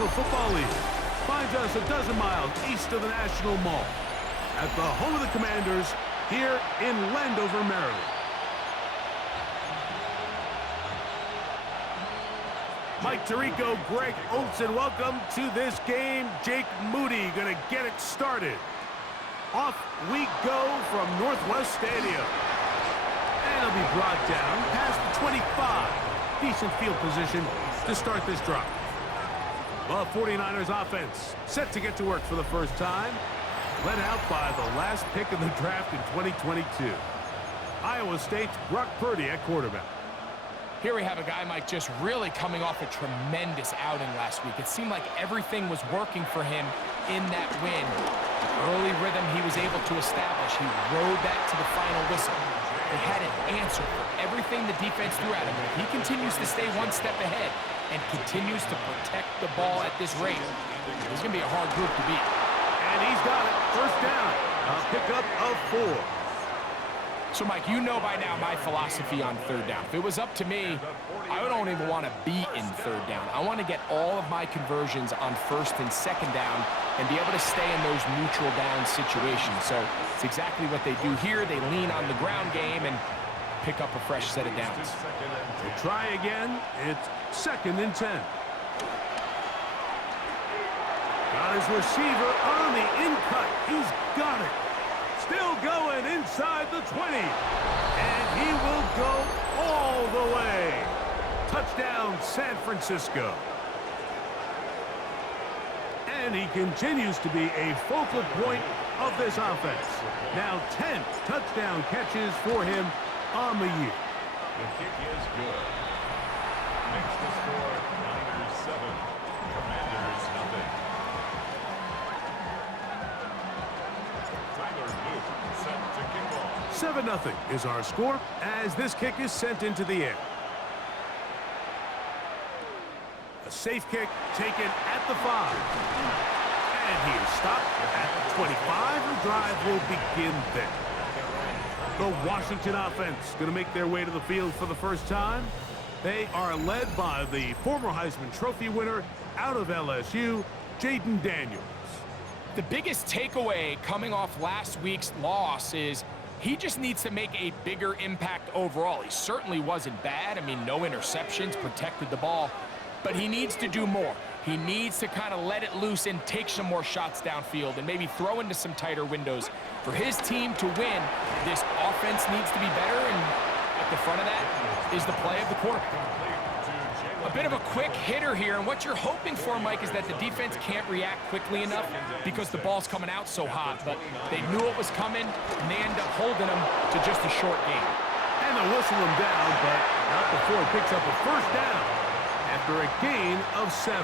National Football League finds us a dozen miles east of the National Mall at the home of the Commanders here in Landover, Maryland. Mike Tirico, Greg Olson, welcome to this game. Jake Moody going to get it started. Off we go from Northwest Stadium. And it'll be brought down past the 25. Decent field position to start this drive. The 49ers offense set to get to work for the first time. Led out by the last pick in the draft in 2022. Iowa State's Brock Purdy at quarterback. Here we have a guy, Mike, just really coming off a tremendous outing last week. It seemed like everything was working for him in that win. Early rhythm he was able to establish. He rode that to the final whistle. He had an answer for everything the defense threw at him. And if he continues to stay one step ahead and continues to protect the ball at this rate, it's going to be a hard group to beat. And he's got it. First down. A pickup of 4. So, Mike, you know by now my philosophy on third down. If it was up to me, I don't even want to be in third down. I want to get all of my conversions on first and second down and be able to stay in those neutral down situations. So it's exactly what they do here. They lean on the ground game and pick up a fresh set of downs. We'll try again. It's 2nd and 10. Got his receiver on the in-cut. He's got it. Still going inside the 20. And he will go all the way. Touchdown, San Francisco. And he continues to be a focal point of this offense. Now 10 touchdown catches for him on the year. The kick is good. Next to score, Niners 7, Commanders nothing. Tyler Luke set to kick off. 7-0 is our score as this kick is sent into the air. A safe kick taken at the 5. And he is stopped at the 25. The drive will begin there. The Washington offense going to make their way to the field for the first time. They are led by the former Heisman Trophy winner out of LSU, Jaden Daniels. The biggest takeaway coming off last week's loss is he just needs to make a bigger impact overall. He certainly wasn't bad. I mean, no interceptions, protected the ball. But he needs to do more. He needs to kind of let it loose and take some more shots downfield and maybe throw into some tighter windows. For his team to win, this offense needs to be better, and at the front of that is the play of the quarterback. A bit of a quick hitter here, and what you're hoping for, Mike, is that the defense can't react quickly enough because the ball's coming out so hot. But they knew it was coming, and they end up holding them to just a short game. And they'll whistle him down, but not before he picks up a first down after a gain of 7.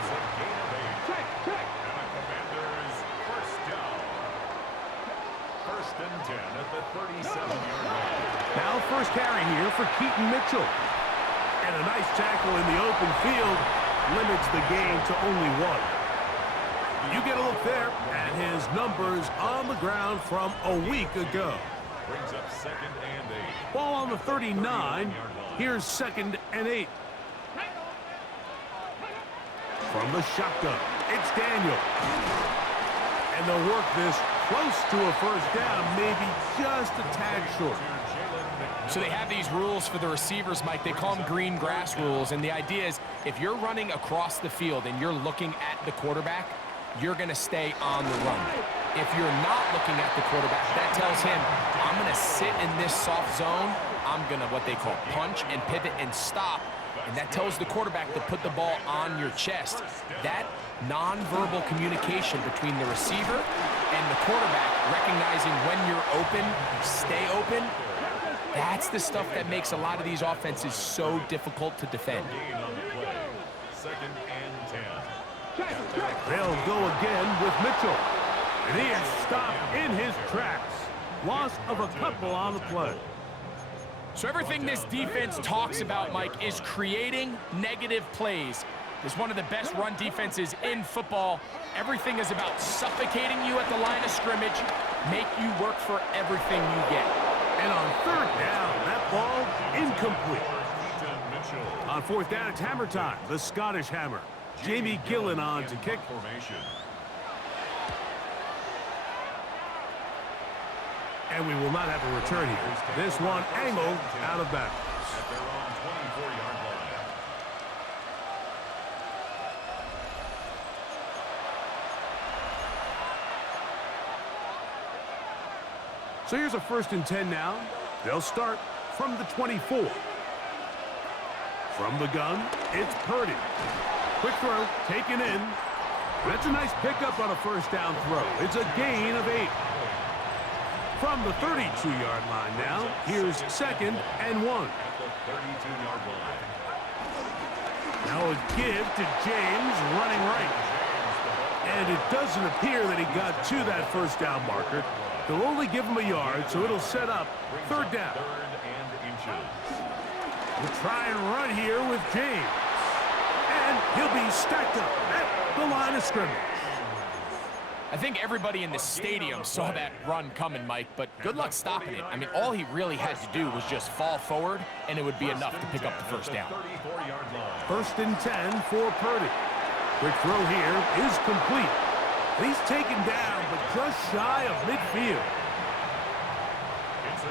First and 10 at the 37-yard line. Now first carry here for Keaton Mitchell. And a nice tackle in the open field limits the gain to only 1. You get a look there at his numbers on the ground from a week ago. Brings up 2nd and 8. Ball on the 39. Here's 2nd and 8. From the shotgun, it's Daniel. And they'll work this close to a first down, maybe just a tad short. So they have these rules for the receivers, Mike. They call them green grass rules. And the idea is if you're running across the field and you're looking at the quarterback, you're going to stay on the run. If you're not looking at the quarterback, that tells him, I'm going to sit in this soft zone. I'm going to what they call punch and pivot and stop. And that tells the quarterback to put the ball on your chest. That nonverbal communication between the receiver and the quarterback, recognizing when you're open, stay open, that's the stuff that makes a lot of these offenses so difficult to defend. Gain on the play. 2nd and 10. They'll go again with Mitchell. And he is stopped in his tracks. Loss of a couple on the play. So everything this defense talks about, Mike, is creating negative plays. It's one of the best run defenses in football. Everything is about suffocating you at the line of scrimmage, make you work for everything you get. And on 3rd down, that ball incomplete. On 4th down, it's hammer time. The Scottish hammer. Jamie Gillen on to kick. Formation. And we will not have a return here. This one angled out of bounds. At their own 24-yard line. So here's a 1st and 10 now. They'll start from the 24. From the gun, it's Purdy. Quick throw, taken in. That's a nice pickup on a 1st down throw. It's a gain of 8. From the 32-yard line now, here's 2nd and 1. At the 32-yard line. Now a give to James running right. And it doesn't appear that he got to that 1st down marker. They'll only give him a yard, so it'll set up 3rd down. 3rd and inches. We'll try and run here with James. And he'll be stacked up at the line of scrimmage. I think everybody in the stadium saw that run coming, Mike, but good luck stopping it. I mean, all he really had to do was just fall forward, and it would be enough to pick up the 1st down. 34-yard line. 1st and 10 for Purdy. Quick throw here is complete. He's taken down, but just shy of midfield.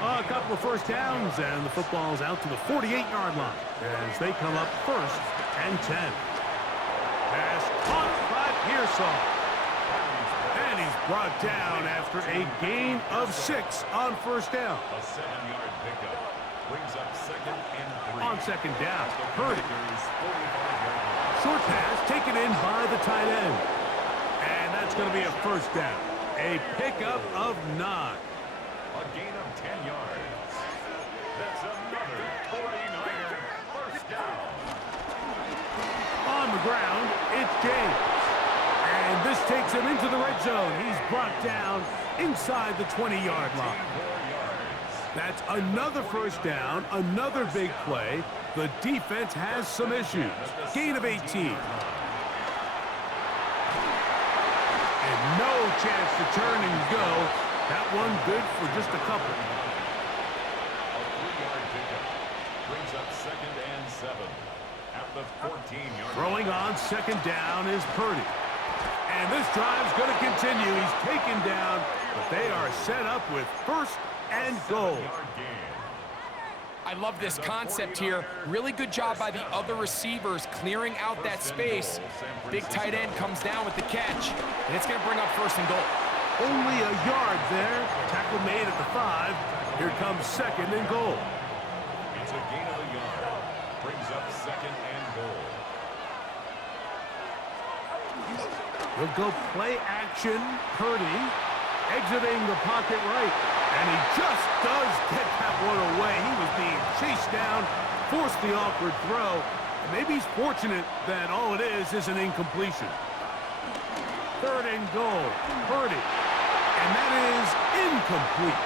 A couple of 1st downs, and the football's out to the 48-yard line as they come up 1st and 10. Pass caught by Pearsall. And he's brought down after a gain of 6 on 1st down. A 7-yard pickup brings up 2nd and 3. On 2nd down, Purdy. 45-yard line. Short pass taken in by the tight end. And that's going to be a 1st down. A pickup of 9. A gain of 10 yards. That's another 49er 1st down. On the ground, it's James. And this takes him into the red zone. He's brought down inside the 20-yard line. 4 yards. That's another 1st down, another big play. The defense has some issues. Gain of 18. And no chance to turn and go. That one good for just a couple. A 3-yard pickup brings up 2nd and 7 at the 14-yard line. Throwing on 2nd down is Purdy. And this drive's going to continue. He's taken down, but they are set up with 1st and goal. 7-yard gain. I love this concept here. Really good job by the other receivers clearing out that space. Big tight end comes down with the catch, and it's going to bring up 1st and goal. Only a yard there. Tackle made at the 5. Here comes 2nd and goal. It's a gain of a yard. Brings up 2nd and goal. He'll go play action. Purdy exiting the pocket right. And he just does get that one away. He was being chased down, forced the awkward throw. And maybe he's fortunate that all it is an incompletion. 3rd and goal. Purdy. And that is incomplete.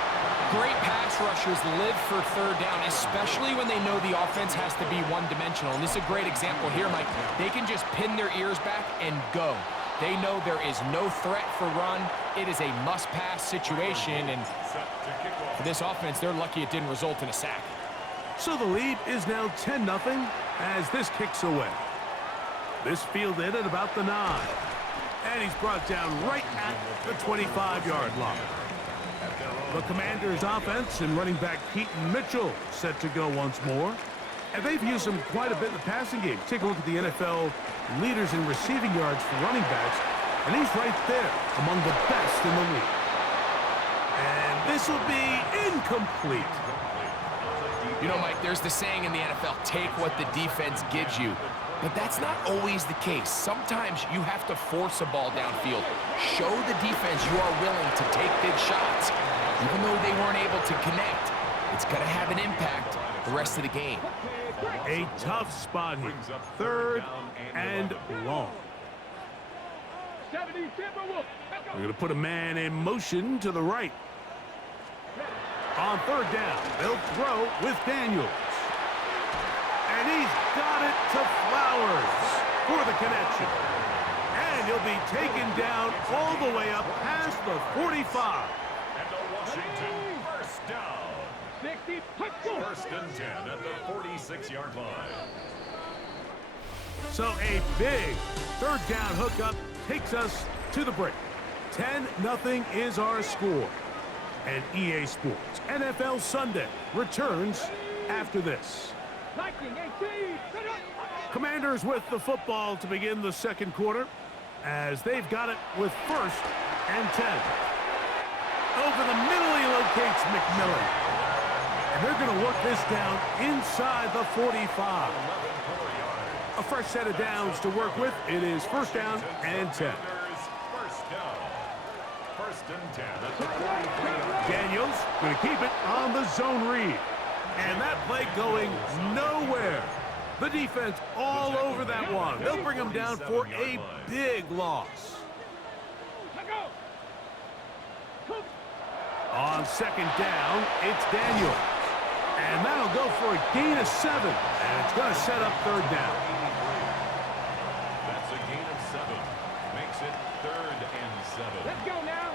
Great pass rushers live for 3rd down, especially when they know the offense has to be one-dimensional. And this is a great example here, Mike. They can just pin their ears back and go. They know there is no threat for run. It is a must-pass situation, and for this offense, they're lucky it didn't result in a sack. So the lead is now 10-0 as this kicks away. This fielded at about the 9. And he's brought down right at the 25-yard line. The Commanders' offense and running back Keaton Mitchell set to go once more. And they've used him quite a bit in the passing game. Take a look at the NFL leaders in receiving yards for running backs, and he's right there among the best in the league. And this will be incomplete. You know, Mike, there's the saying in the NFL, take what the defense gives you. But that's not always the case. Sometimes you have to force a ball downfield. Show the defense you are willing to take big shots. Even though they weren't able to connect, it's going to have an impact the rest of the game. A tough spot here. 3rd and long. They're going to put a man in motion to the right. On 3rd down, they'll throw with Daniels. And he's got it to Flowers for the connection. And he'll be taken down all the way up past the 45. And a Washington 1st down. 1st and 10 at the 46-yard line. So a big third down hookup takes us to the break. 10-0 is our score. And EA Sports NFL Sunday returns after this. Commanders with the football to begin the second quarter as they've got it with 1st and 10. Over the middle he locates McMillan. And they're going to work this down inside the 45. A fresh set of downs to work with. It is 1st down and 10. First and 10 at the 43. Daniels going to keep it on the zone read. And that play going nowhere. The defense all over that one. They'll bring him down for a big loss. On 2nd down, it's Daniels. And that'll go for a gain of 7. And it's going to set up 3rd down. That's a gain of 7. Makes it 3rd and 7. Let's go now.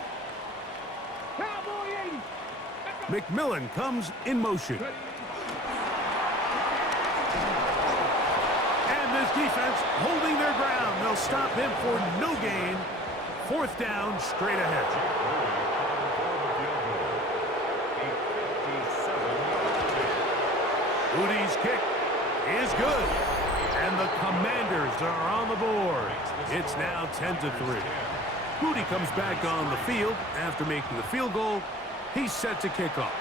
Cowboy 80. McMillan comes in motion. And this defense holding their ground. They'll stop him for no gain. 4th down, straight ahead. Moody's kick is good. And the Commanders are on the board. It's now 10-3. Moody comes back on the field after making the field goal. He's set to kick off.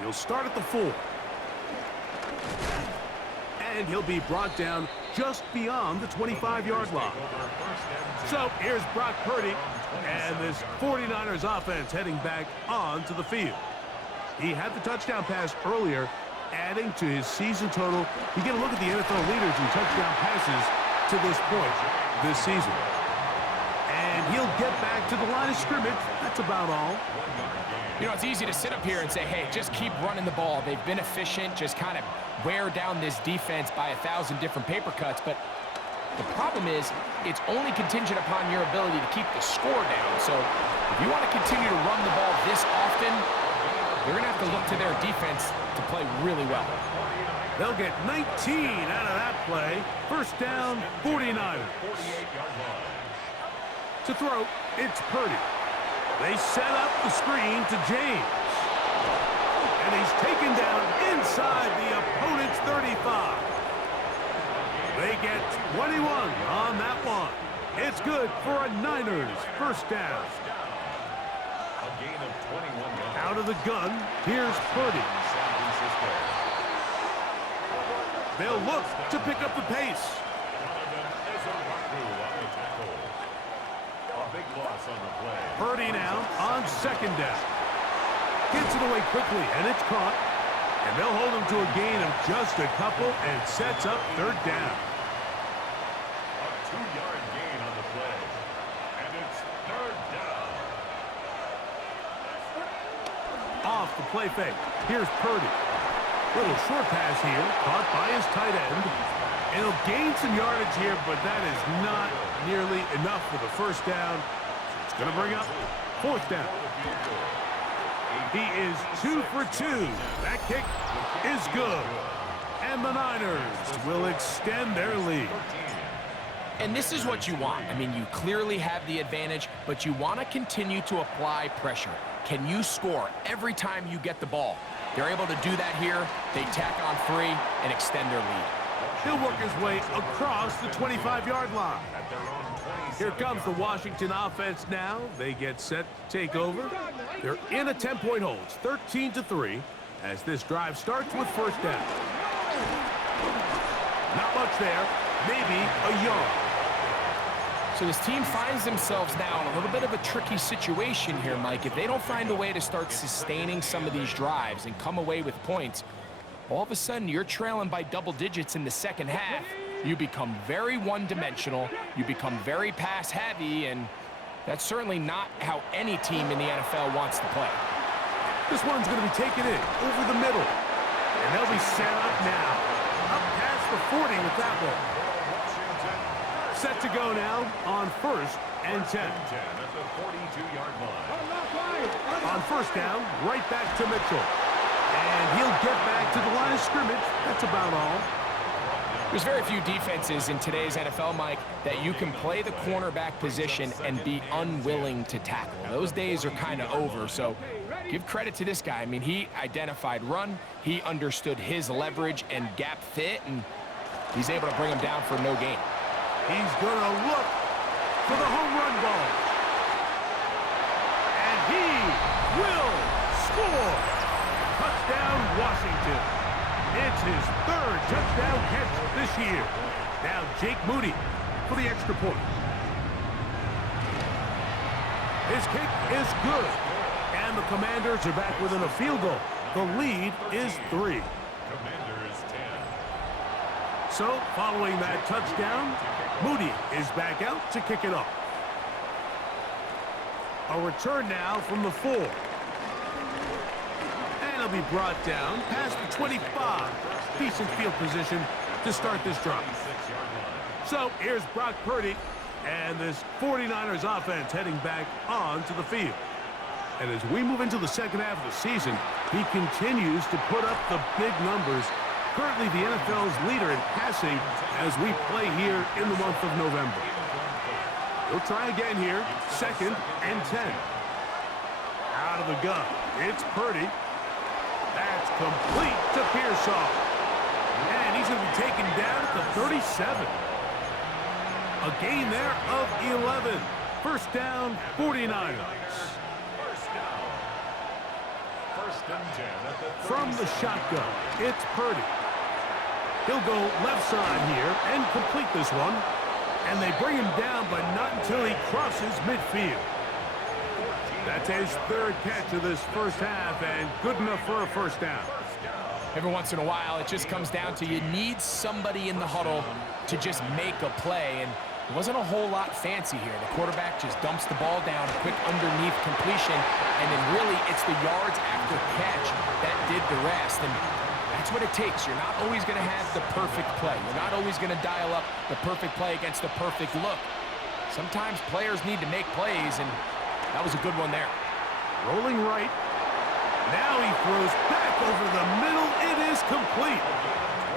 He'll start at the 4. And he'll be brought down just beyond the 25-yard line. So here's Brock Purdy and this 49ers offense heading back onto the field. He had the touchdown pass earlier, adding to his season total. You get a look at the NFL leaders in touchdown passes to this point this season. And he'll get back to the line of scrimmage. That's about all. You know, it's easy to sit up here and say, hey, just keep running the ball. They've been efficient, just kind of wear down this defense by 1,000 different paper cuts. But the problem is it's only contingent upon your ability to keep the score down. So if you want to continue to run the ball this often, you're going to have to look to their defense to play really well. They'll get 19 out of that play. 1st down, 49ers. To throw, it's Purdy. They set up the screen to James. And he's taken down inside the opponent's 35. They get 21 on that one. It's good for a Niners 1st down. A gain of 21. Out of the gun, here's Purdy. They'll look to pick up the pace. Purdy now on 2nd down. Gets it away quickly, and it's caught. And they'll hold him to a gain of just a couple and sets up 3rd down. A 2-yard gain on the play. And it's 3rd down. Off the play fake. Here's Purdy. Little short pass here, caught by his tight end. And he'll gain some yardage here, but that is not nearly enough for the 1st down. It's going to bring up 4th down. He is 2 for 2. That kick is good. And the Niners will extend their lead. And this is what you want. I mean, you clearly have the advantage, but you want to continue to apply pressure. Can you score every time you get the ball? They're able to do that here. They tack on 3 and extend their lead. He'll work his way across the 25-yard line. Here comes the Washington offense now. They get set to take over. They're in a 10-point hold. It's 13-3 as this drive starts with 1st down. Not much there. Maybe a yard. So this team finds themselves now in a little bit of a tricky situation here, Mike. If they don't find a way to start sustaining some of these drives and come away with points, all of a sudden you're trailing by double digits in the 2nd half. You become very one-dimensional, you become very pass-heavy, and that's certainly not how any team in the NFL wants to play. This one's going to be taken in over the middle. And they'll be set up now. Up past the 40 with that one. Set to go now on 1st and 10. At the 42-yard line. On 1st down, right back to Mitchell. And he'll get back to the line of scrimmage. That's about all. There's very few defenses in today's NFL, Mike, that you can play the cornerback position and be unwilling to tackle. Those days are kind of over, so give credit to this guy. I mean, he identified run, he understood his leverage and gap fit, and he's able to bring him down for no gain. He's going to look for the home run ball. And he will score. Touchdown, Washington. It's his third touchdown catch this year. Now Jake Moody for the extra point. His kick is good. And the Commanders are back within a field goal. The lead is 3. Commanders 10. So, following that touchdown, Moody is back out to kick it off. A return now from the 4. And he'll be brought down past the 25. Decent field position to start this drive. So, here's Brock Purdy and this 49ers offense heading back onto the field. And as we move into the second half of the season, he continues to put up the big numbers. Currently the NFL's leader in passing as we play here in the month of November. He'll try again here. 2nd and 10. Out of the gun. It's Purdy. That's complete to Pearsall. And he's going to be taken down at the 37. A gain there of 11. First down, 49ers. From the shotgun, it's Purdy. He'll go left side here and complete this one. And they bring him down, but not until he crosses midfield. That's his 3rd catch of this first half, and good enough for a first down. Every once in a while, it just comes down to you need somebody in the huddle to just make a play, and it wasn't a whole lot fancy here. The quarterback just dumps the ball down, a quick underneath completion, and then really it's the yards after catch that did the rest. And that's what it takes. You're not always going to have the perfect play. You're not always going to dial up the perfect play against the perfect look. Sometimes players need to make plays, and that was a good one there. Rolling right. Now he throws back over the middle. It is complete.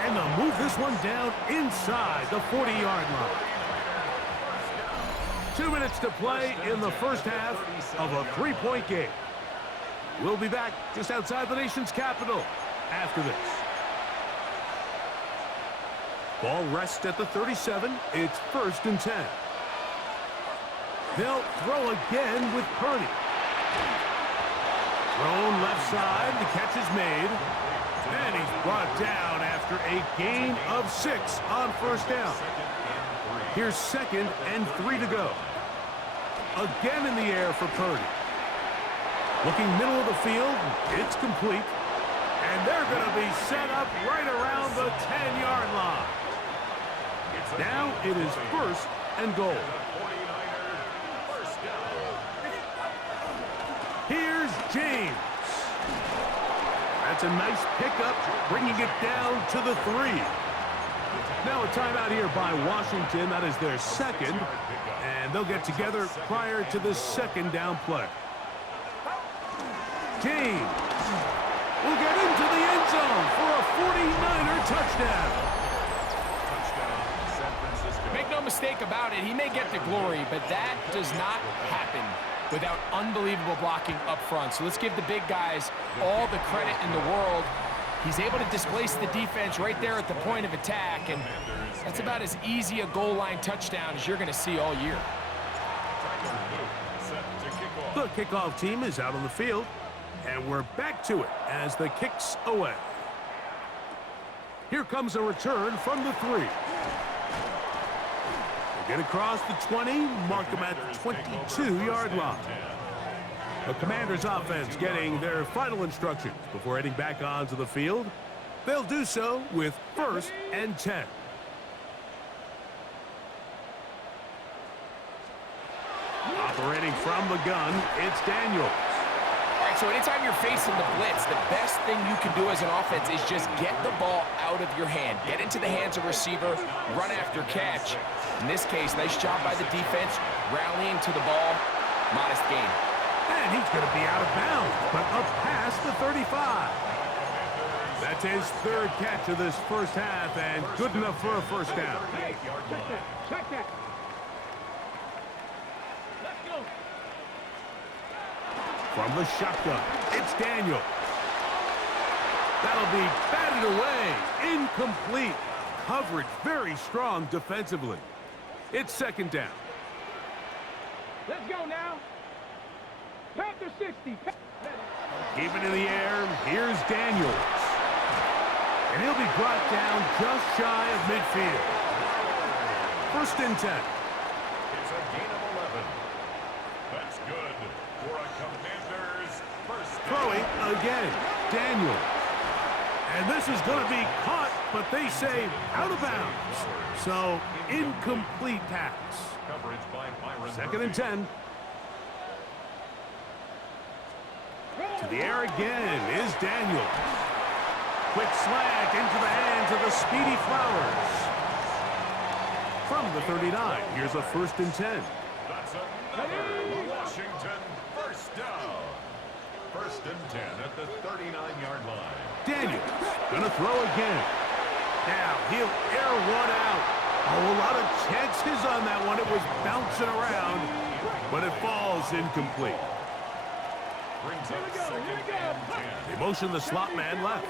And they'll move this one down inside the 40-yard line. 2 minutes to play in the first half of a 3-point game. We'll be back just outside the nation's capital after this. Ball rests at the 37. It's 1st and 10. They'll throw again with Purdy. Thrown left side. The catch is made. And he's brought down after a gain of 6 on first down. Here's 2nd and 3 to go. Again in the air for Purdy. Looking middle of the field. It's complete. And they're going to be set up right around the 10-yard line. Now it is 1st and goal. Here's James. That's a nice pickup, bringing it down to the 3. Now a timeout here by Washington. That is their 2nd. And they'll get together prior to the 2nd down play. James will get into the end zone for a 49er touchdown. Make no mistake about it, he may get the glory, but that does not happen without unbelievable blocking up front. So let's give the big guys all the credit in the world. He's able to displace the defense right there at the point of attack, and that's about as easy a goal line touchdown as you're going to see all year. The kickoff team is out on the field, and we're back to it as the kick's away. Here comes a return from the 3. Get across the 20, mark them at the 22-yard line. The Commanders' offense getting their final instructions before heading back onto the field. They'll do so with 1st and 10. Operating from the gun, it's Daniels. All right, so anytime you're facing the blitz, the best thing you can do as an offense is just get the ball out of your hand. Get into the hands of receiver, run after catch. In this case, nice job by the defense, rallying to the ball. Modest gain. And he's going to be out of bounds, but up past the 35. That's his third catch of this first half, and good enough for a first down. Hey, check that. Check that. Let's go. From the shotgun, it's Daniel. That'll be batted away. Incomplete. Coverage very strong defensively. It's second down. Let's go now. Panther 60. Keep it in the air. Here's Daniels. And he'll be brought down just shy of midfield. First and 10. It's a gain of 11. That's good for a Commander's first down. Throwing again. Daniels. And this is going to be caught, but they say out of bounds. So, incomplete pass. Coverage by Byron Second and Murphy. 10. To the air again is Daniels. Quick slant into the hands of the speedy Flowers. From the 39, here's a first and 10. That's another Washington first down. First and 10 at the 39-yard line. Daniels gonna throw again. Now he'll air one out. Oh, a lot of chances on that one. It was bouncing around, but it falls incomplete. Brings up second and 10. They motion the slot man left.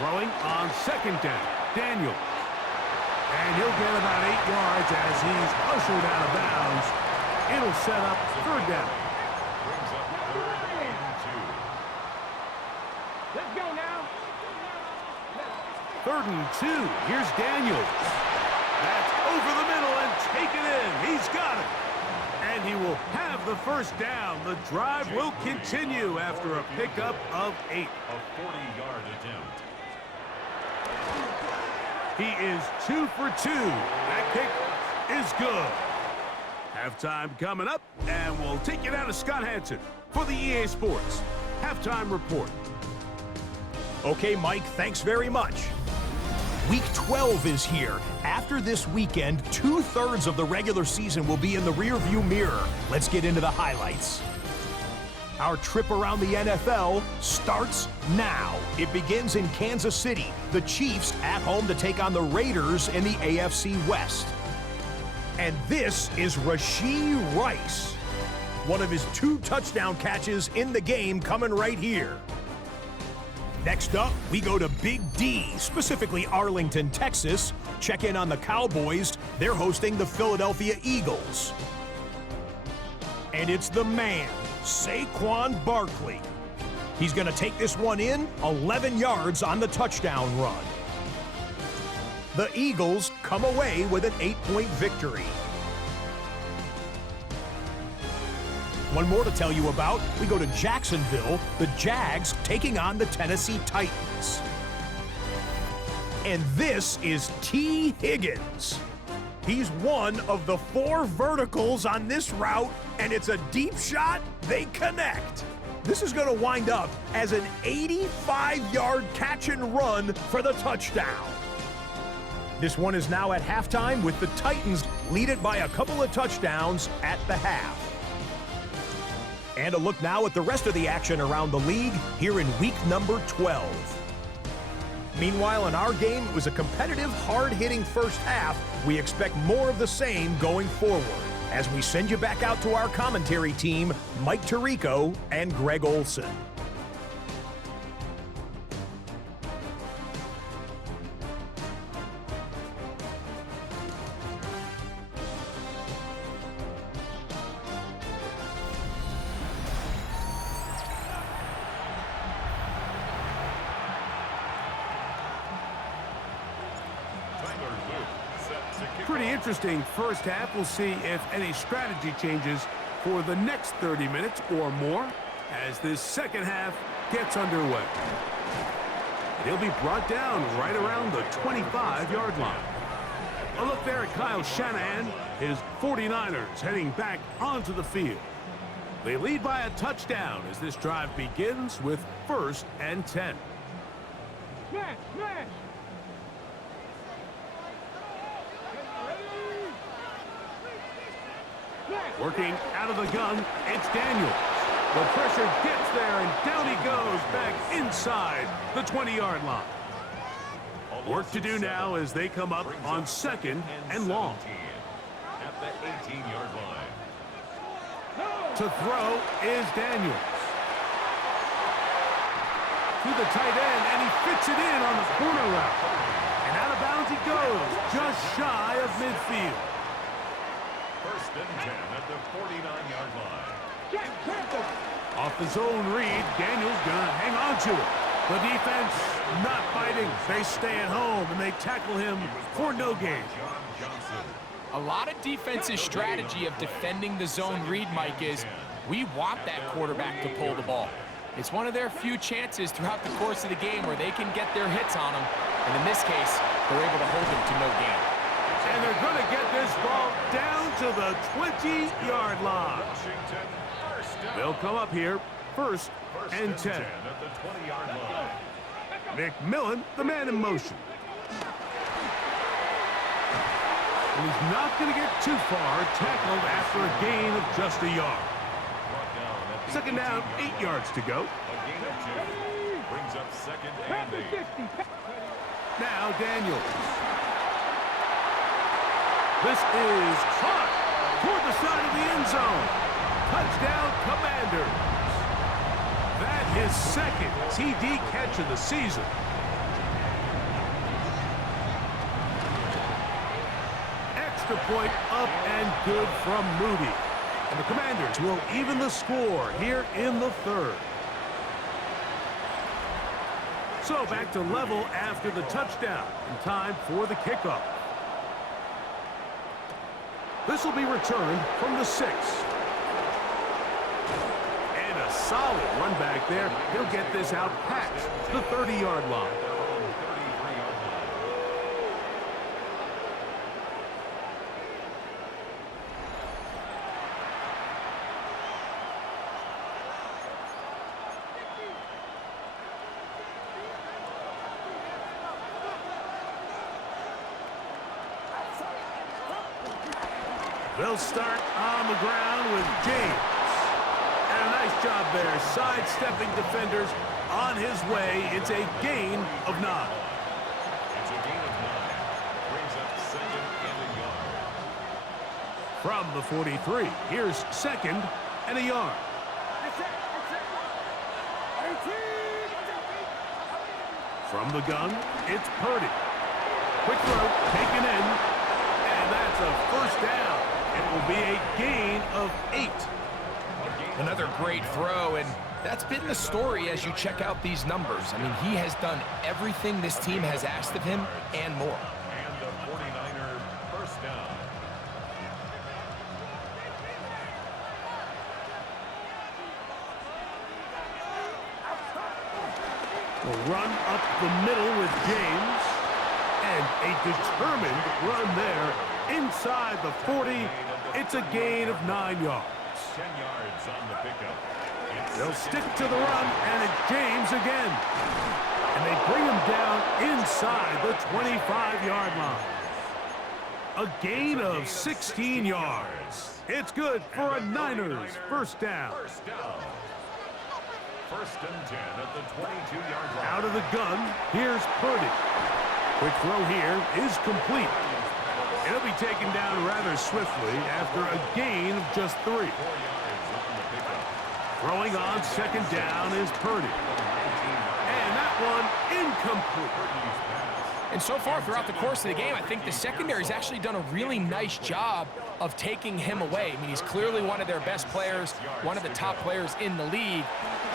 Throwing on second down, Daniels. And he'll get about 8 yards as he's ushered out of bounds. It'll set up third down. Brings up third and 2. Let's go now. Third and 2. Here's Daniels. That's over the middle and taken in. He's got it. And he will have the first down. The drive will continue after a pickup of 8. A 40-yard attempt. He is 2 for 2. That kick is good. Halftime coming up, and we'll take you down to Scott Hansen for the EA Sports Halftime Report. Okay, Mike, thanks very much. Week 12 is here. After this weekend, 2/3 of the regular season will be in the rearview mirror. Let's get into the highlights. Our trip around the NFL starts now. It begins in Kansas City. The Chiefs at home to take on the Raiders in the AFC West. And this is Rashee Rice. One of his 2 touchdown catches in the game coming right here. Next up, we go to Big D, specifically Arlington, Texas. Check in on the Cowboys. They're hosting the Philadelphia Eagles. And it's the man, Saquon Barkley. He's going to take this one in, 11 yards on the touchdown run. The Eagles come away with an 8-point victory. One more to tell you about. We go to Jacksonville, the Jags taking on the Tennessee Titans. And this is T. Higgins. He's one of the 4 verticals on this route, and it's a deep shot. They connect. This is going to wind up as an 85-yard catch and run for the touchdown. This one is now at halftime with the Titans lead it by a couple of touchdowns at the half. And a look now at the rest of the action around the league here in week number 12. Meanwhile, in our game, it was a competitive, hard-hitting first half. We expect more of the same going forward as we send you back out to our commentary team, Mike Tirico and Greg Olson. Pretty interesting first half. We'll see if any strategy changes for the next 30 minutes or more as this second half gets underway. He'll be brought down right around the 25-yard line. A look there at Kyle Shanahan, his 49ers heading back onto the field. They lead by a touchdown as this drive begins with 1st and 10. Smash, smash. Working out of the gun, it's Daniels. The pressure gets there, and down he goes back inside the 20-yard line. Work to do now as they come up on 2nd and long. At the 18-yard line. To throw is Daniels. To the tight end, and he fits it in on the corner route. And out of bounds he goes, just shy of midfield. 1st and 10 at the 49-yard line. Off the zone read, Daniels gonna hang on to it. The defense not biting. They stay at home, and they tackle him for no gain. A lot of defense's strategy of defending the zone read, Mike, is we want that quarterback to pull the ball. It's one of their few chances throughout the course of the game where they can get their hits on him. And in this case, they're able to hold him to no gain. And they're going to get this ball down to the 20-yard line. They'll come up here, 1st and 10. At the 20-yard line. McMillan, the man in motion. And he's not going to get too far, tackled after a gain of just a yard. 2nd down, 8 yards to go. A gain of 2. Brings up 2nd and 8. Now Daniels. This is caught toward the side of the end zone. Touchdown, Commanders. That his 2nd TD catch of the season. Extra point up and good from Moody. And the Commanders will even the score here in the 3rd. So back to level after the touchdown. And time for the kickoff. This will be returned from the 6. And a solid run back there. He'll get this out past the 30-yard line. They'll start on the ground with James. And a nice job there, sidestepping defenders on his way. It's a gain of 9. It's a gain of 9. Brings up 2nd and a yard. From the 43, here's 2nd and a yard. From the gun, it's Purdy. Quick throw, taken in, and that's a 1st down. It will be a gain of 8. Another great throw, and that's been the story as you check out these numbers. I mean, he has done everything this team has asked of him and more. And the 49er 1st down. Will run up the middle with James. And a determined run there inside the 40. It's a gain of 9 yards. 10 yards on the pickup. They'll stick to the run, and it's James again. And they bring him down inside the 25-yard line. A gain of 16 yards. It's good for a Niners 1st down. 1st and 10 at the 22-yard line. Out of the gun, here's Purdy. Quick throw here is complete. It'll be taken down rather swiftly after a gain of just 3. 4 yards on the pickup. Throwing on 2nd down is Purdy. And that one incomplete. And so far throughout the course of the game, I think the secondary's actually done a really nice job of taking him away. I mean, he's clearly one of their best players, one of the top players in the league.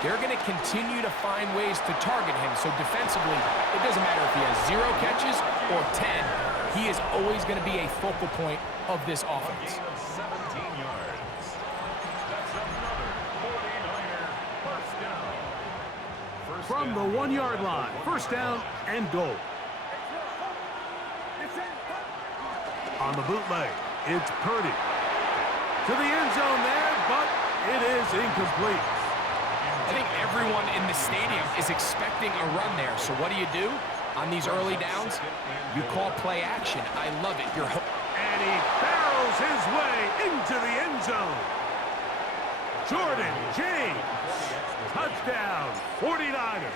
They're going to continue to find ways to target him. So defensively, it doesn't matter if he has 0 catches or 10. He is always going to be a focal point of this offense. 17 yards. That's another 49er 1st down. From the 1-yard line, 1st down and goal. On the bootleg, it's Purdy. To the end zone there, but it is incomplete. I think everyone in the stadium is expecting a run there. So what do? On these early downs, you call play action. I love it. And he barrels his way into the end zone. Jordan James. Touchdown, 49ers.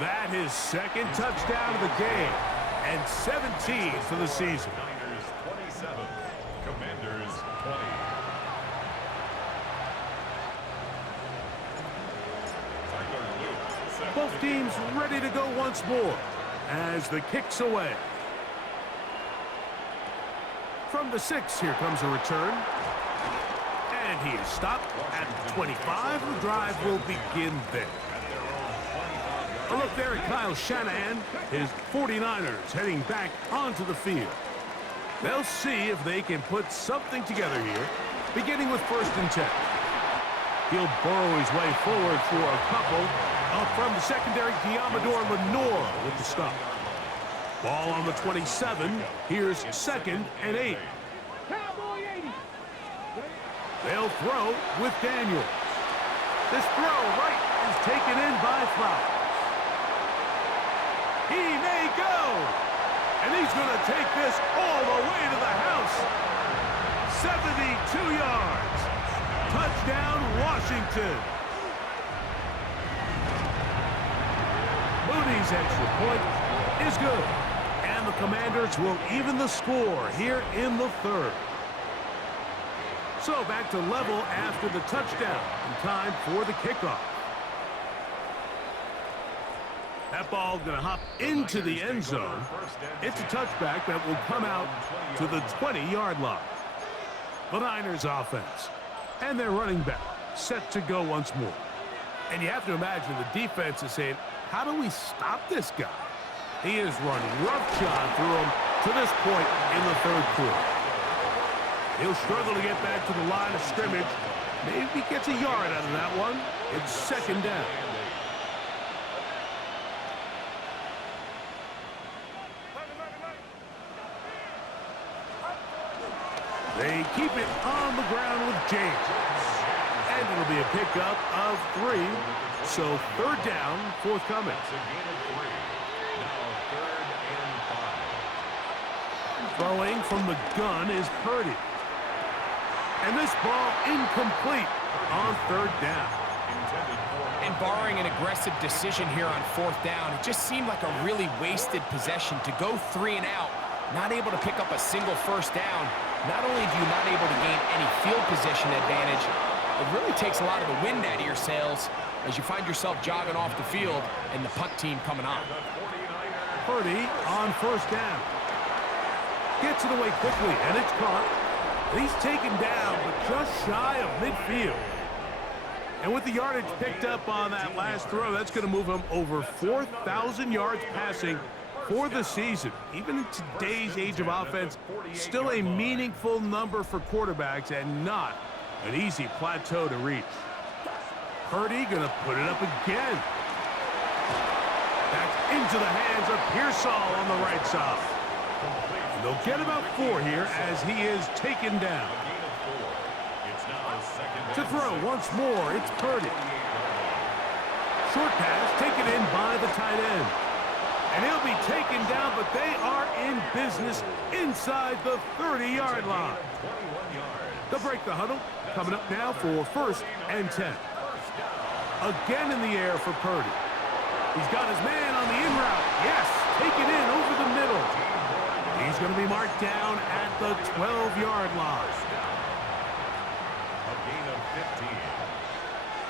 That his second touchdown of the game and 17 for the season. Niners 27, Commanders 20. Both teams ready to go once more as the kick's away. From the 6, here comes a return. And he is stopped at the 25. The drive will begin there. A look there at Kyle Shanahan. His 49ers heading back onto the field. They'll see if they can put something together here, beginning with 1st and 10. He'll burrow his way forward for a couple. Up from the secondary, Diamador Lenore with the stop. Ball on the 27. Here's 2nd and 8. Cowboy 80. They'll throw with Daniels. This throw right is taken in by Flowers. He may go. And he's going to take this all the way to the house. 72 yards. Touchdown, Washington. Moody's extra point is good. And the Commanders will even the score here in the 3rd. So back to level after the touchdown. And time for the kickoff. That ball going to hop into the end zone. It's a touchback that will come out to the 20-yard line. The Niners offense and their running back set to go once more. And you have to imagine the defense is saying, how do we stop this guy? He is running roughshod through him to this point in the 3rd quarter. He'll struggle to get back to the line of scrimmage. Maybe he gets a yard out of that one. It's 2nd down. They keep it on the ground with James. And it'll be a pickup of 3. So 3rd down, forthcoming. It's a gain of 3. Now 3rd and 5. Throwing from the gun is Purdy. And this ball incomplete on 3rd down. And barring an aggressive decision here on 4th down, it just seemed like a really wasted possession to go 3 and out, not able to pick up a single 1st down. Not only do you not able to gain any field position advantage, it really takes a lot of the wind out of your sails as you find yourself jogging off the field and the punt team coming on. Purdy on 1st down. Gets it away quickly, and it's caught. He's taken down, but just shy of midfield. And with the yardage picked up on that last throw, that's going to move him over 4,000 yards passing for the season. Even in today's age of offense, still a meaningful number for quarterbacks and not an easy plateau to reach. Purdy going to put it up again. Back into the hands of Pearsall on the right side. And they'll get about 4 here as he is taken down. To throw once more, it's Purdy. Short pass taken in by the tight end. And he'll be taken down, but they are in business inside the 30-yard line. They'll break the huddle. Coming up now for 1st and 10. Again in the air for Purdy. He's got his man on the in route. Yes, taken in over the middle. He's going to be marked down at the 12-yard line. A gain of 15.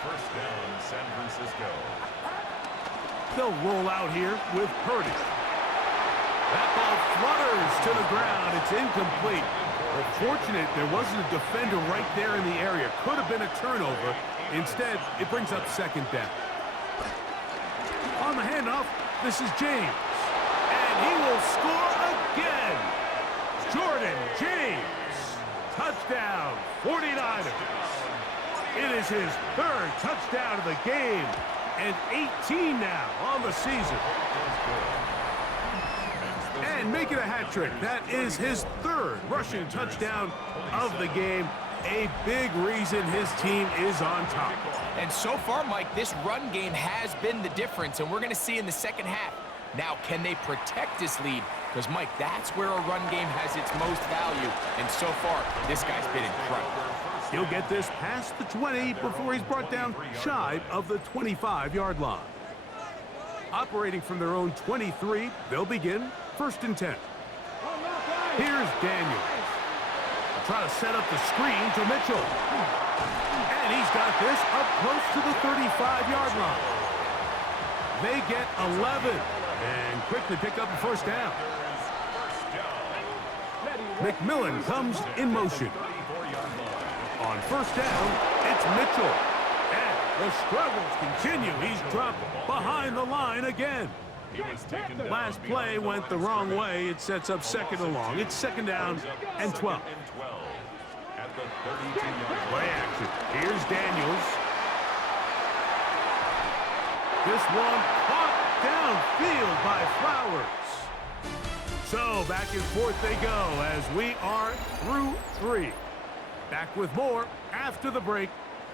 1st down, San Francisco. They'll roll out here with Purdy. That ball flutters to the ground. It's incomplete. Well, fortunate there wasn't a defender right there in the area. Could have been a turnover. Instead, it brings up 2nd down. On the handoff, this is James. And he will score again. Jordan James. Touchdown, 49ers. It is his 3rd touchdown of the game. And 18 now on the season. And making a hat trick. That is his 3rd rushing touchdown of the game. A big reason his team is on top. And so far, Mike, this run game has been the difference, and we're going to see in the 2nd half. Now, can they protect this lead Because, Mike, that's where a run game has its most value. And so far, this guy's been incredible. He'll get this past the 20 before he's brought down shy of the 25-yard line. Operating from their own 23, they'll begin 1st and 10. Here's Daniels. Try to set up the screen to Mitchell. And he's got this up close to the 35-yard line. They get 11 and quickly pick up the 1st down. McMillan comes in motion. On 1st down, it's Mitchell. And the struggles continue. He's dropped behind the line again. Last play went the wrong way. It sets up 2nd and long. It's 2nd down and 12. Play action. Here's Daniels. This one caught downfield by Flowers. So back and forth they go as we are through 3. Back with more after the break.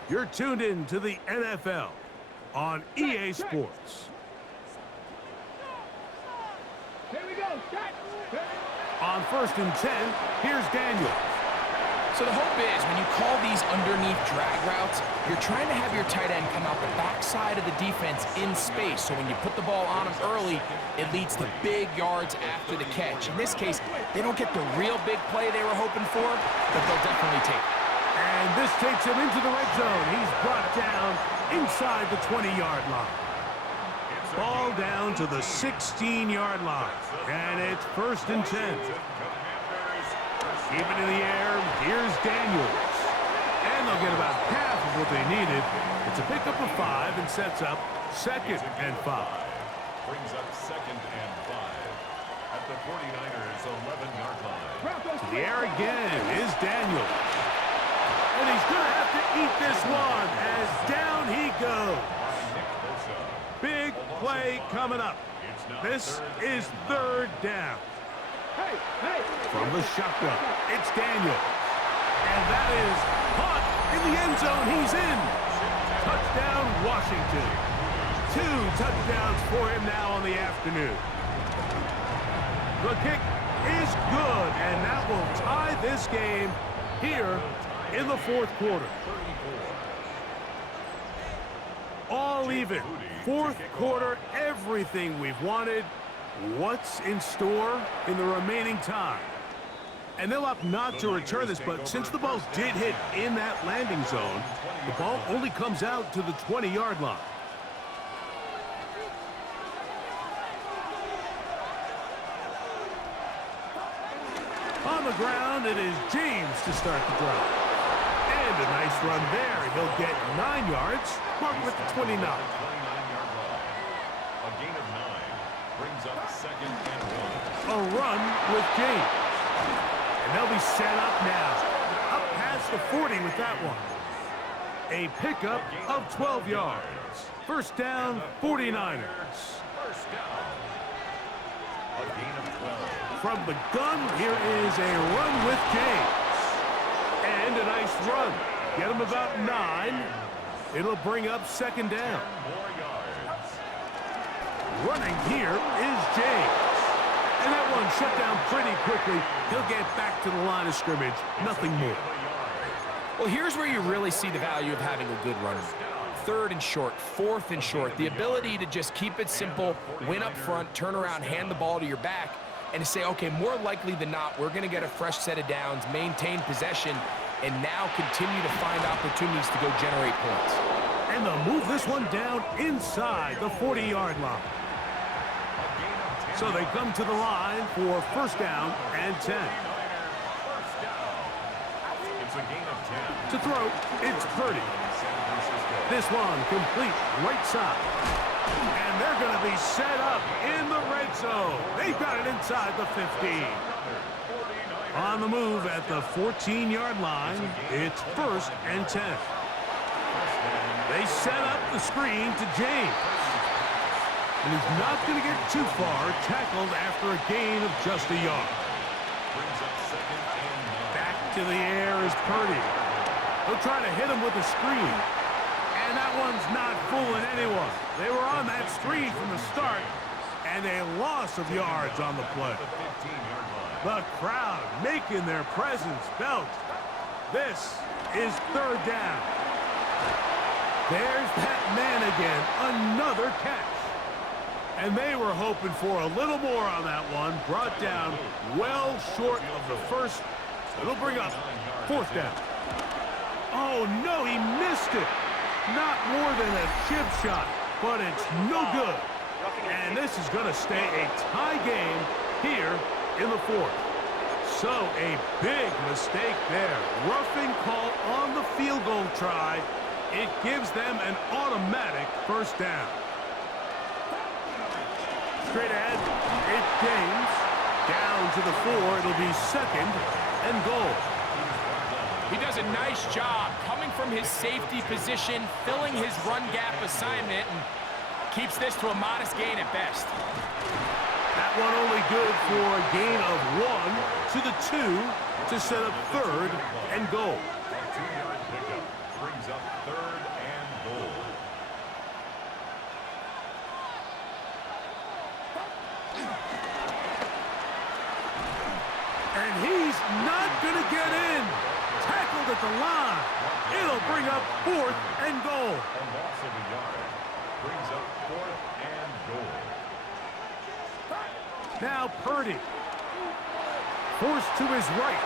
You're tuned in to the NFL on EA Sports. Here we go. On 1st and 10, here's Daniels. So the hope is when you call these underneath drag routes, you're trying to have your tight end come out the backside of the defense in space. So when you put the ball on him early, it leads to big yards after the catch. In this case, they don't get the real big play they were hoping for, but they'll definitely take it. And this takes him into the red zone. He's brought down inside the 20-yard line. Ball down to the 16-yard line. And it's 1st and 10. Keep it in the air. Here's Daniels. And they'll get about half of what they needed. It's a pickup of 5 and sets up 2nd and 5. Brings up 2nd and 5 at the 49ers' 11-yard line. To the air again is Daniels. And he's going to have to eat this one as down he goes. Big play coming up. This is 3rd down. From the shotgun, it's Daniels. And that is caught in the end zone. He's in. Touchdown, Washington. 2 touchdowns for him now on the afternoon. The kick is good, and that will tie this game here in the 4th quarter. All even. 4th quarter, everything we've wanted. What's in store in the remaining time? And they'll opt not to return this, but since the ball did hit in that landing zone, the ball only comes out to the 20-yard line. On the ground, it is James to start the drive. And a nice run there. He'll get 9 yards, marked with the 29. A gain of 9 brings up 2nd and 1. A run with James. And they'll be set up now. Up past the 40 with that one. A pickup of 12 yards. 1st down, 49ers. 1st down. A gain of 12. From the gun, here is a run with James. And a nice run. Get him about 9. It'll bring up 2nd down. 10 more yards. Running here is James. And that one shut down pretty quickly. He'll get back to the line of scrimmage. Nothing more. Well, here's where you really see the value of having a good runner. 3rd and short, 4th and short. The ability to just keep it simple, win up front, turn around, hand the ball to your back, and to say, okay, more likely than not, we're going to get a fresh set of downs, maintain possession, and now continue to find opportunities to go generate points. And they'll move this one down inside the 40-yard line. So they come to the line for 1st down and 10. It's a gain of 10. To throw, it's Purdy. This one complete right side. And they're going to be set up in the red zone. They've got it inside the 15. On the move at the 14-yard line, it's 1st and 10. They set up the screen to James. And he's not going to get too far, tackled after a gain of just a yard. Back to the air is Purdy. He'll try to hit him with a screen. And that one's not fooling anyone. They were on that screen from the start, And a loss of yards on the play. The crowd making their presence felt. This is third down. There's that man again, another catch. And they were hoping for a little more on that one. Brought down well short of the first. It'll bring up fourth down. Oh, no, he missed it. Not more than a chip shot, but it's no good. And this is going to stay a tie game here in the fourth. So a big mistake there. Roughing call on the field goal try. It gives them an automatic first down. Straight ahead, it's James. Down to the 4. It'll be second and goal. He does a nice job coming from his safety position, filling his run gap assignment, and keeps this to a modest gain at best. That one only good for a gain of 1 to the 2 to set up third and goal. 2-yard pickup brings up third and goal. And he's not going to get in. Tackled at the line. It'll bring up fourth and goal. A loss of a yard brings up fourth and goal. Now Purdy. Forced to his right.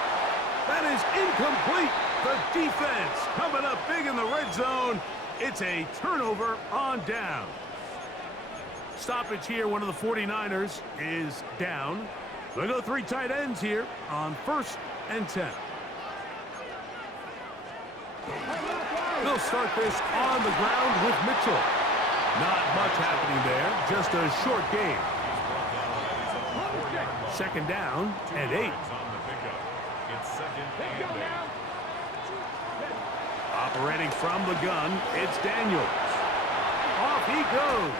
That is incomplete. The defense coming up big in the red zone. It's a turnover on down. Stoppage here. One of the 49ers is down. They'll go 3 tight ends here on first and 10. They'll start this on the ground with Mitchell. Not much happening there. Just a short game. Second down and 8. It's second and 8. Operating from the gun, it's Daniels. Off he goes.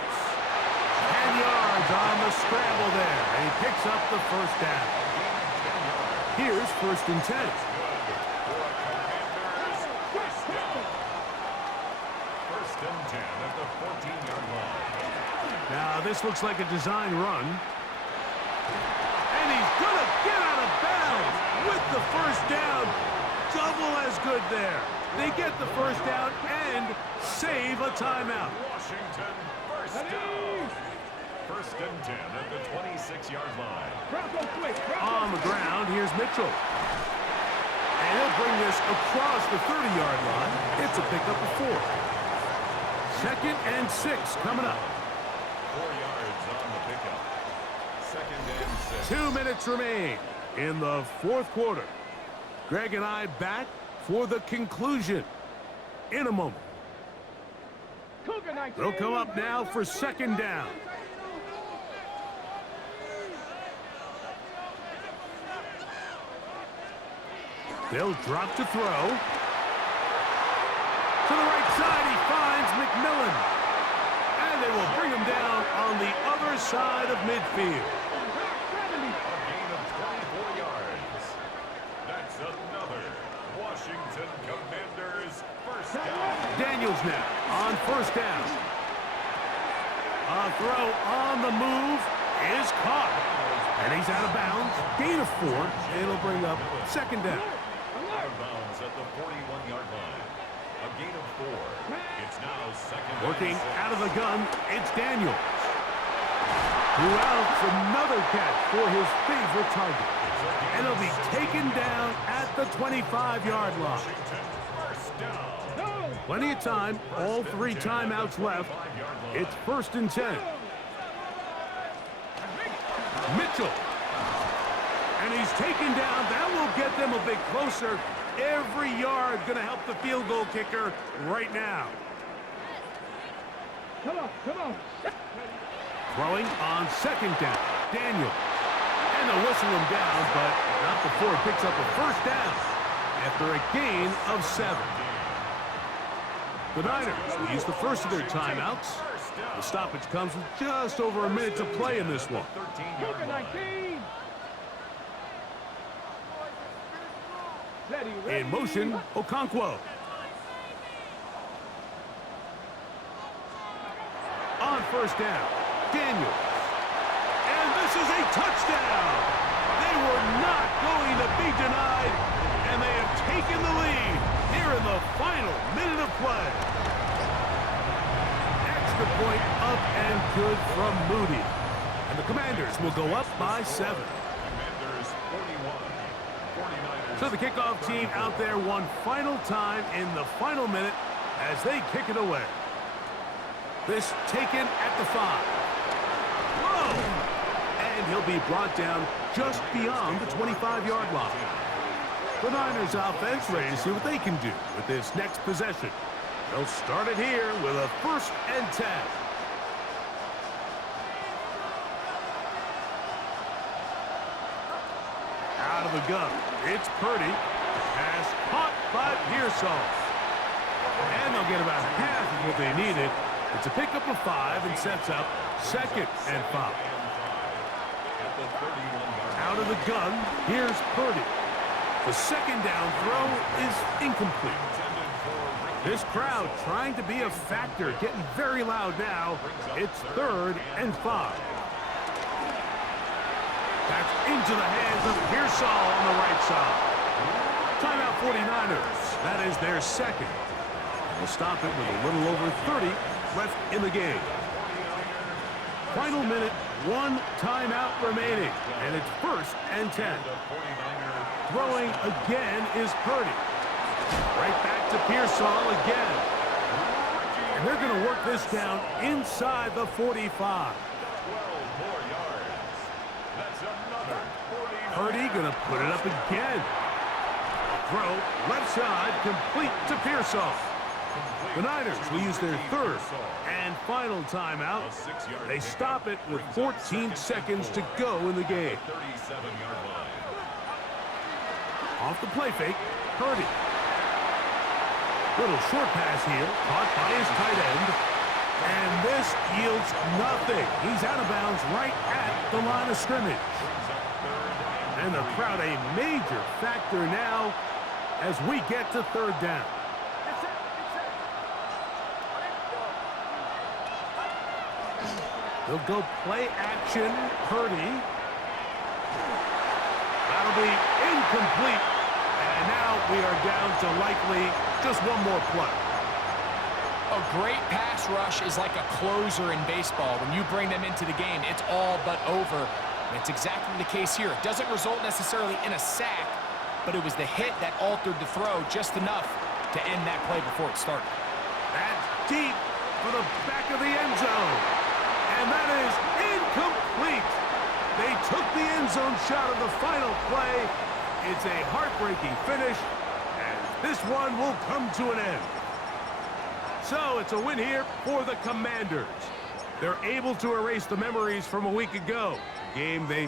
10 yards on the scramble there. And he picks up the first down. Here's first and 10. First and 10 at the 14-yard line. Now this looks like a design run. And he's going to get out of bounds with the first down. Double as good there. They get the first down and save a timeout. Washington, first down. First and 10 at the 26-yard line. On the ground, here's Mitchell. And he'll bring this across the 30-yard line. It's a pickup of 4. Second and 6 coming up. 4 yards on the pickup. Second and 6. 2 minutes remain in the fourth quarter. Greg and I back for the conclusion in a moment. They'll come up now for second down. They'll drop to throw. To the right side, he finds McMillan. And they will bring him down on the other side of midfield. A gain of 24 yards. That's another Washington Commanders first down. Daniels now on first down. A throw on the move is caught. And he's out of bounds. Gain of 4. It'll bring up second down. Out of bounds at the 41-yard line. A gain of 4. It's now second and Working 6. out of the gun, it's Daniels. Who outs another catch for his favorite target. And he'll be taken down at the 25-yard line. Washington first down. Plenty of time. All 3 timeouts left. It's first and 10. Mitchell. And he's taken down. That will get them a bit closer. Every yard going to help the field goal kicker right now. Come on. Throwing on second down. Daniels. And they'll whistle him down, but not before he picks up a first down after a gain of 7. The Niners use the first of their timeouts. The stoppage comes with just over a minute to play in this one. 13-yard line. In motion, Okonkwo. On first down, Daniels. This is a touchdown. They were not going to be denied, and they have taken the lead here in the final minute of play. Extra point up and good from Moody. And the Commanders will go up by 7. Commanders 41. 49ers. So the kickoff team out there one final time in the final minute as they kick it away. This taken at the 5. Whoa! And he'll be brought down just beyond the 25-yard line. The Niners offense ready to see what they can do with this next possession. They'll start it here with a 1st and 10. Out of the gun, it's Purdy. Pass caught by Pearsall. And they'll get about half of what they needed. It's a pickup of 5 and sets up 2nd and 5. Out of the gun, here's Purdy. The 2nd down throw is incomplete. This crowd trying to be a factor, getting very loud now. It's 3rd and 5. That's into the hands of Pearsall on the right side. Timeout 49ers. That is their 2nd. They'll stop it with a little over 30 left in the game. Final minute, 1 timeout remaining. And it's 1st and 10. Throwing again is Purdy. Right back to Pearsall again. And they're going to work this down inside the 45. Purdy going to put it up again. Throw, left side, complete to Pearsall. The Niners will use their 3rd and final timeout. They stop it with 14 seconds to go in the game. Off the play fake, Purdy. Little short pass here, caught by his tight end. And this yields nothing. He's out of bounds right at the line of scrimmage. And the crowd a major factor now as we get to 3rd down. They'll go play action, Purdy. That'll be incomplete. And now we are down to likely just one more play. A great pass rush is like a closer in baseball. When you bring them into the game, it's all but over. And it's exactly the case here. It doesn't result necessarily in a sack, but it was the hit that altered the throw just enough to end that play before it started. That's deep for the back of the end zone. And that is incomplete. They took the end zone shot of the final play. It's a heartbreaking finish, and this one will come to an end. So it's a win here for the Commanders. They're able to erase the memories from a week ago, a game they